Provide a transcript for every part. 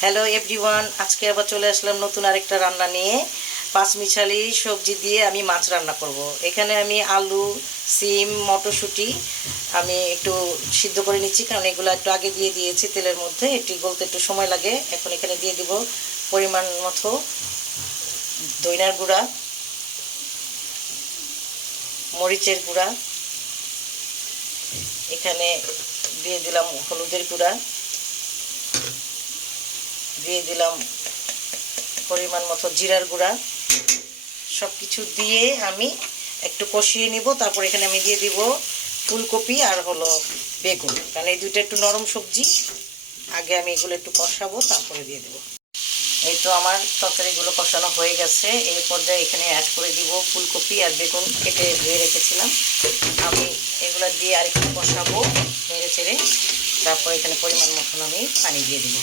Hello everyone, আজকে আবার চলে আসলাম নতুন আরেকটা রান্না নিয়ে। পাঁচমিশালি সবজি দিয়ে আমি মাছ রান্না করব। এখানে আমি আলু, সিম, মটরশুঁটি আমি একটু সিদ্ধ করে নিচ্ছি, কারণ এগুলো একটু আগে দিয়ে দিয়েছি তেলের মধ্যে, এটি গলতে একটু সময় লাগে। এখন এখানে দিয়ে দিব পরিমাণ মতো ধনিয়ার গুঁড়া, মরিচের গুঁড়া, এখানে দিয়ে দিলাম হলুদের গুঁড়া, দিয়ে দিলাম পরিমাণ মতো জিরার গুঁড়া। সব কিছু দিয়ে আমি একটু কষিয়ে নিব। তারপর এখানে আমি দিয়ে দিব ফুলকপি আর হলো বেগুন, কারণ এই দুইটা একটু নরম সবজি। আগে আমি এগুলো একটু কষাবো, তারপরে দিয়ে দেবো। এই তো আমার তরকারিগুলো কষানো হয়ে গেছে। এই পর্যায়ে এখানে অ্যাড করে দিব ফুলকপি আর বেগুন কেটে ধুয়ে রেখেছিলাম। আমি এগুলো দিয়ে আরেকটু কষাবো নেড়ে চেড়ে। তারপর এখানে পরিমাণ মতন আমি পানি দিয়ে দেবো।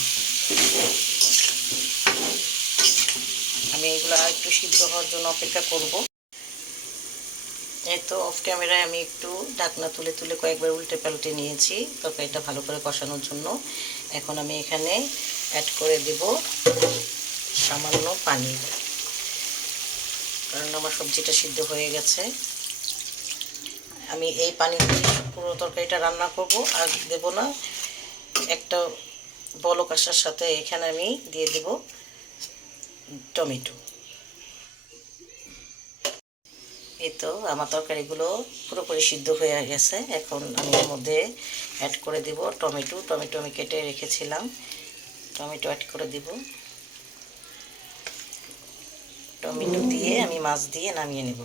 আমি এগুলো আর একটু সিদ্ধ হওয়ার জন্য অপেক্ষা করব। এই তো অফ ক্যামেরায় আমি একটু ঢাকনা তুলে তুলে কয়েকবার উল্টে পাল্টে নিয়েছি তরকারিটা ভালো করে কষানোর জন্য। এখন আমি এখানে অ্যাড করে দেব সামান্য পানি, কারণ আমার সবজিটা সিদ্ধ হয়ে গেছে। আমি এই পানি দিয়ে পুরো তরকারিটা রান্না করব, আর দেব না। একটা বলক আসার সাথে এখানে আমি দিয়ে দেব টমেটো। এই তো আমার তরকারিগুলো পুরোপুরি সিদ্ধ হয়ে গেছে। এখন আমি এর মধ্যে অ্যাড করে দিব টমেটো। টমেটো আমি কেটে রেখেছিলাম, টমেটো অ্যাড করে দিব। টমেটো দিয়ে আমি মাছ দিয়ে নামিয়ে নেব।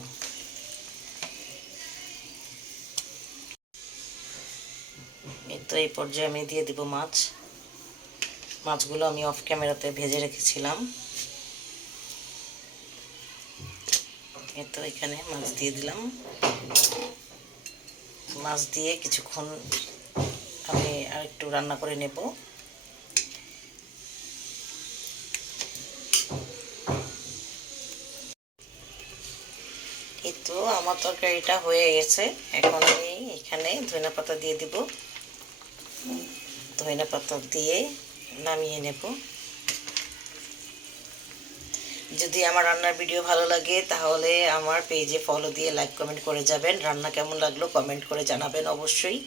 এই তো এই পর্যায়ে আমি দিয়ে দিব মাছ। মাছগুলো আমি অফ ক্যামেরাতে ভেজে রেখেছিলাম। এই তো এখানে মাছ দিয়ে দিলাম। মাছ দিয়ে কিছুক্ষণ আমি আর একটু রান্না করে নেব। এই তো আমার তরকারিটা হয়ে গেছে। এখন আমি এখানে ধনেপাতা দিয়ে দিব। ধনেপাতা দিয়ে নামিয়ে নেব। যদি আমার রান্নার ভিডিও ভালো লাগে তাহলে আমার পেজে ফলো দিয়ে লাইক কমেন্ট করে যাবেন। রান্না কেমন লাগলো কমেন্ট করে জানাবেন অবশ্যই।